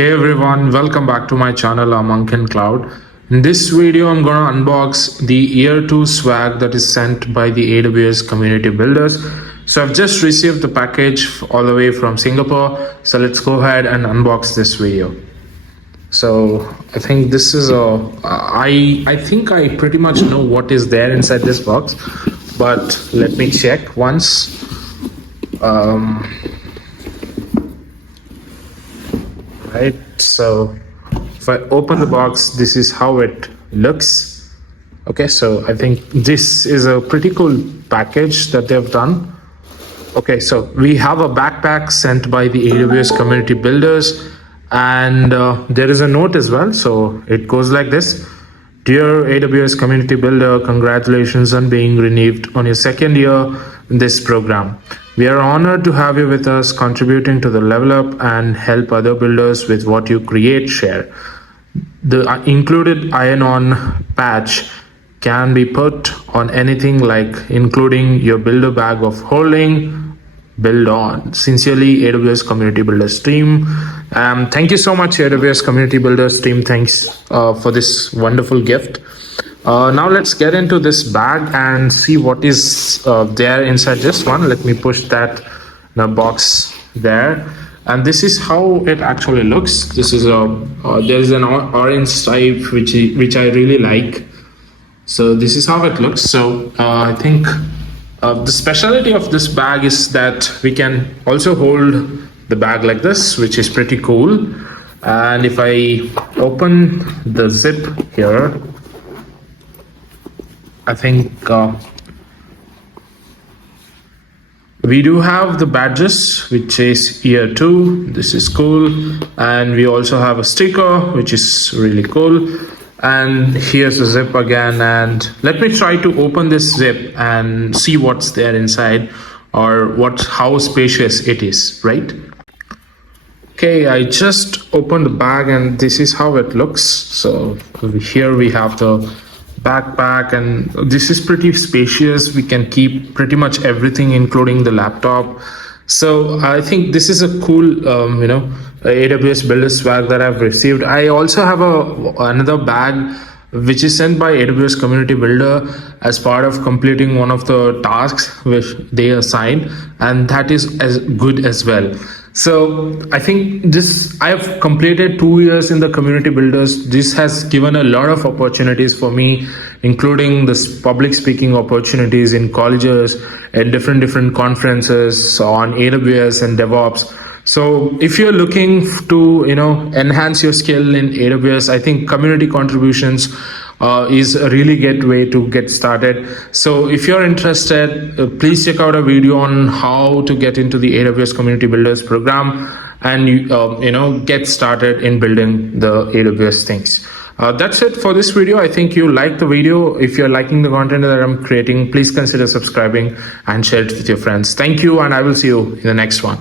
Hey everyone, welcome back to my channel. I'm Ankin Cloud. In this video, I'm gonna unbox the Year 2 swag that is sent by the AWS community builders. So I've just received the package all the way from Singapore. So let's go ahead and unbox this video. So I think this is I think I pretty much know what is there inside this box, but let me check once. Right, so if I open the box, this is how it looks. Okay, so I think this is a pretty cool package that they've done. Okay, so we have a backpack sent by the AWS community builders, and there is a note as well. So it goes like this: Dear AWS community builder, congratulations on being renewed on your second year in this program. We are honored to have you with us, contributing to the level up and help other builders with what you create, share. The included iron-on patch can be put on anything, like including your builder bag of holding. Build on. Sincerely, AWS Community Builders team. Thank you so much, AWS Community Builders team. Thanks for this wonderful gift. Now let's get into this bag and see what is there inside this one. Let me push that in a box there. And this is how it actually looks. This is there is an orange stripe which I really like. So this is how it looks. So I think the specialty of this bag is that we can also hold the bag like this, which is pretty cool. And if I open the zip here, I think we do have the badges, which is Year 2. This is cool. And we also have a sticker, which is really cool. And here's the zip again. And let me try to open this zip and see what's there inside, or how spacious it is, right? Okay, I just opened the bag and this is how it looks. So here we have the backpack, and this is pretty spacious. We can keep pretty much everything, including the laptop. So I think this is a cool AWS builder swag that I've received. I also have another bag which is sent by AWS community builder as part of completing one of the tasks which they assign, and that is as good as well. So I think I have completed 2 years in the community builders. This has given a lot of opportunities for me, including this public speaking opportunities in colleges and different conferences on AWS and DevOps. So if you're looking to enhance your skill in AWS, I think community contributions is a really great way to get started. So if you're interested, please check out a video on how to get into the AWS Community Builders program and get started in building the AWS things. That's it for this video. I think you liked the video. If you're liking the content that I'm creating, please consider subscribing and share it with your friends. Thank you, and I will see you in the next one.